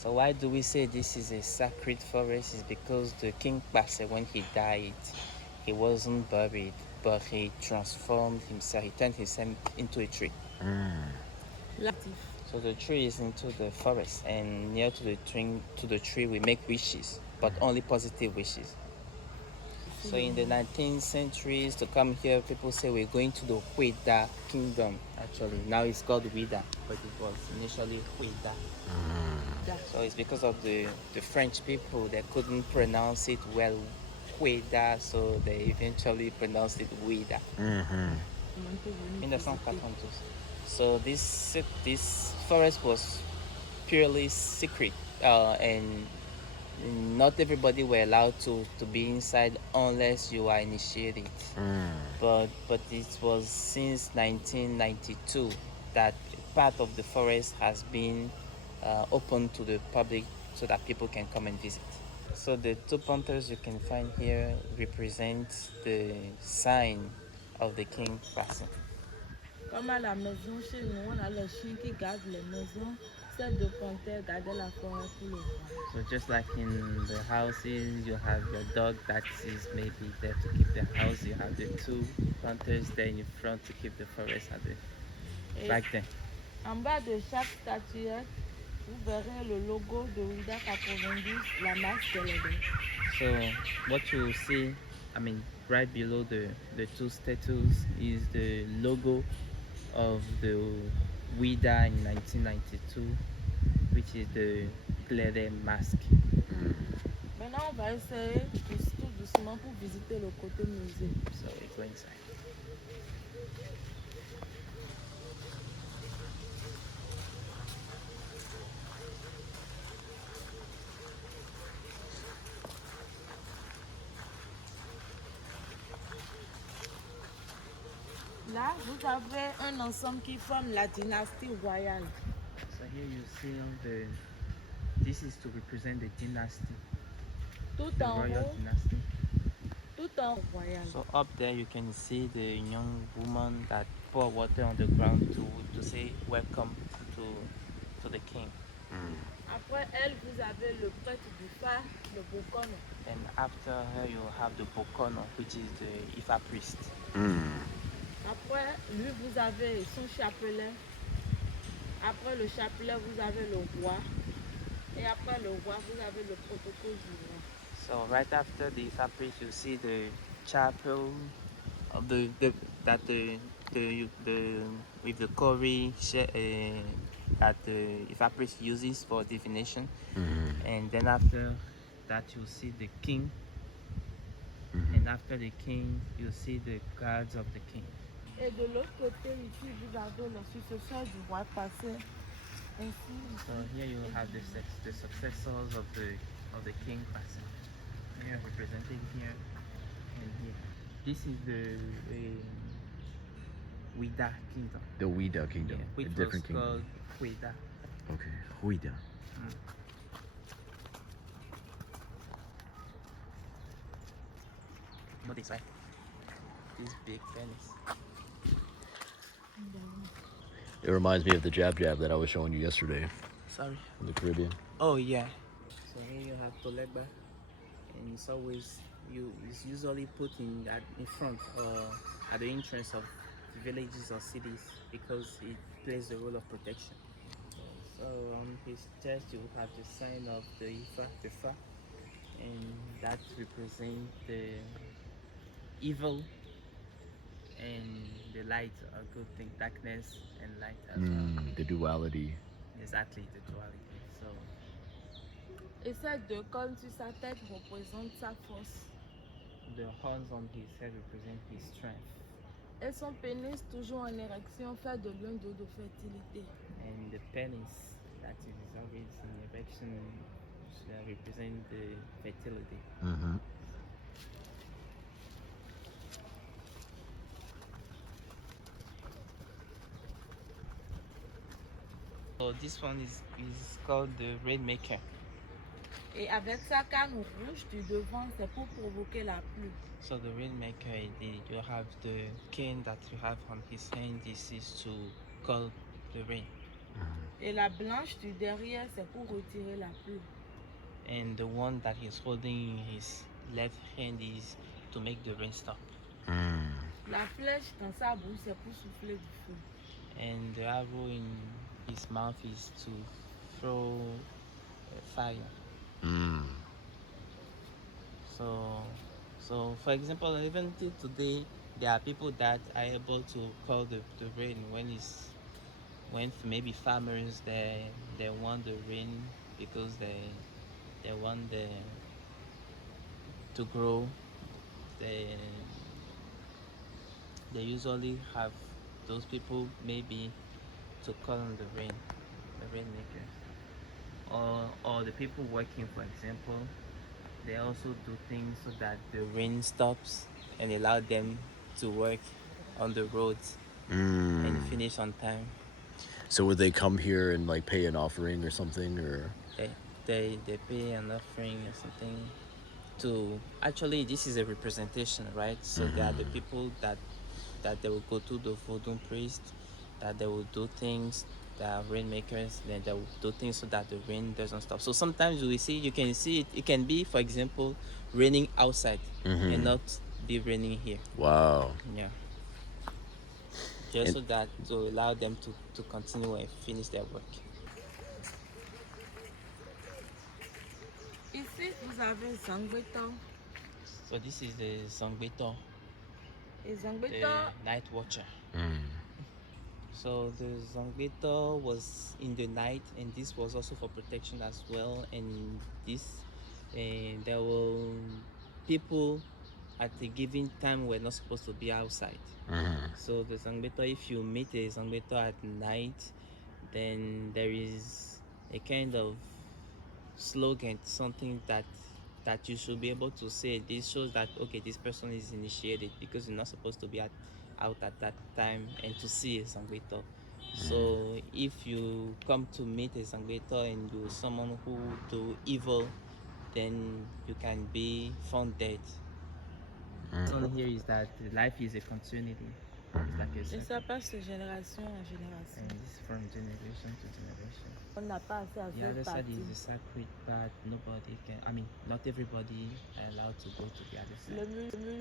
So why do we say this is a sacred forest? Is because the king Pase, when he died, he wasn't buried, but he transformed himself. He turned himself into a tree. So the tree is into the forest, and near to the tree, we make wishes, but only positive wishes. So in the 19th centuries, to come here, people say we're going to the Huida kingdom. Actually, now it's called Huida, but it was initially Huida. So it's because of the French people, they couldn't pronounce it well, Huida, so they eventually pronounced it Huida. 1942. So this forest was purely secret, and not everybody were allowed to be inside unless you are initiated. But it was since 1992 that part of the forest has been open to the public so that people can come and visit. So the two panthers you can find here represent the sign of the king passing. Comme à la maison chez nous, on a les chiens qui gardent les maisons. Ces deux panthères gardaient la forêt pour le roi. So just like in the houses, you have your dog that is maybe there to keep the house. You have the two panthers there in front to keep the forest at the back there. En bas de chaque statuette, vous verrez le logo de Ouida 92, la masse de l'Éden. So what you see, right below the two statues is the logo of the WIDA in 1992, which is the Glede mask. Maintenant, on va essayer tout doucement pour visiter le côté musée. So we go inside. Là, vous avez un ensemble qui forme la dynastie royale. So here you see this is to represent the dynasty, Tout the en royal haut, dynasty. tout en royal. So up there you can see the young woman that pour water on the ground to say welcome to the king. Après elle, vous avez le prêtre du phare, le Bokono. And after her you have the Bokono, which is the Ifa priest. Après lui, vous avez son chapelet. Après le chapelet, vous avez le roi. Et après le roi, vous avez le protocole du roi. So right after the Ifa priest, you see the chapel of the with the Kori that the Ifa priest uses for divination. And then after that you see the king. And after the king, you see the guards of the king. Et de l'autre côté, ici, vous avez le successeur du roi passé. Ainsi, so here you have the successors of the king passing. Here represented here and here. This is the Wida kingdom. The Ouida kingdom. Yeah, which a different was kingdom. called Wida. Okay, Ouida. Notice, right? This big penis. It reminds me of the jab that I was showing you yesterday Sorry. in the Caribbean. Oh yeah. So here you have Tolegba, and it's usually put in front or at the entrance of villages or cities because it plays the role of protection. So on his chest you have the sign of the Ifa, and that represents the evil and the light, a good thing, darkness and light as well. The duality. Exactly, the duality. So et ces deux cornes sur sa tête représentent sa force. the horns on his head represent his strength. Et son pénis toujours en érection fait de lui un dieu de fertilité. And the penis that is always in erection represent the fertility. So this one is called the rainmaker. Et avec sa canne rouge du devant, c'est pour provoquer la pluie. So the rainmaker, you have the cane that you have on his hand. This is to call the rain. Et la blanche du derrière, c'est pour retirer la pluie. And the one that he's holding in his left hand is to make the rain stop. La flèche dans sa bouche, c'est pour souffler du feu. And the arrow in his mouth is to throw fire. So for example, even till today, there are people that are able to call the rain when maybe farmers they want the rain because they want to grow. They usually have those people maybe to call on the rainmaker, or the people working, for example, they also do things so that the rain stops and allow them to work on the roads and finish on time. So would they come here and like pay an offering or something, or? They pay an offering or something to actually this is a representation, right? So they are the people that they will go to the voodoo priest, that they will do things, they are rainmakers, then they will do things so that the rain doesn't stop. So sometimes you can see it can be, for example, raining outside and not be raining here. Wow. Yeah. Just so that to allow them to continue and finish their work. Ici, vous avez Zangbeton. So this is the Zangbeto, Et the Zangbeton, night watcher. So the Zangbeto was in the night, and this was also for protection as well. And there were people at a given time were not supposed to be outside. So the Zangbeto, if you meet a Zangbeto at night, then there is a kind of slogan, something that you should be able to say. This shows that okay, this person is initiated because you're not supposed to be out at that time and to see a Sangweto. So if you come to meet a Sangweto and you're someone who do evil, then you can be found dead. On here is that life is a continuity. It's like a et circle. ça passe de génération en génération. And this is from generation to generation. On n'a pas assez à The faire other side partie. is the sacred part. Nobody can, not everybody are allowed to go to the other side. Le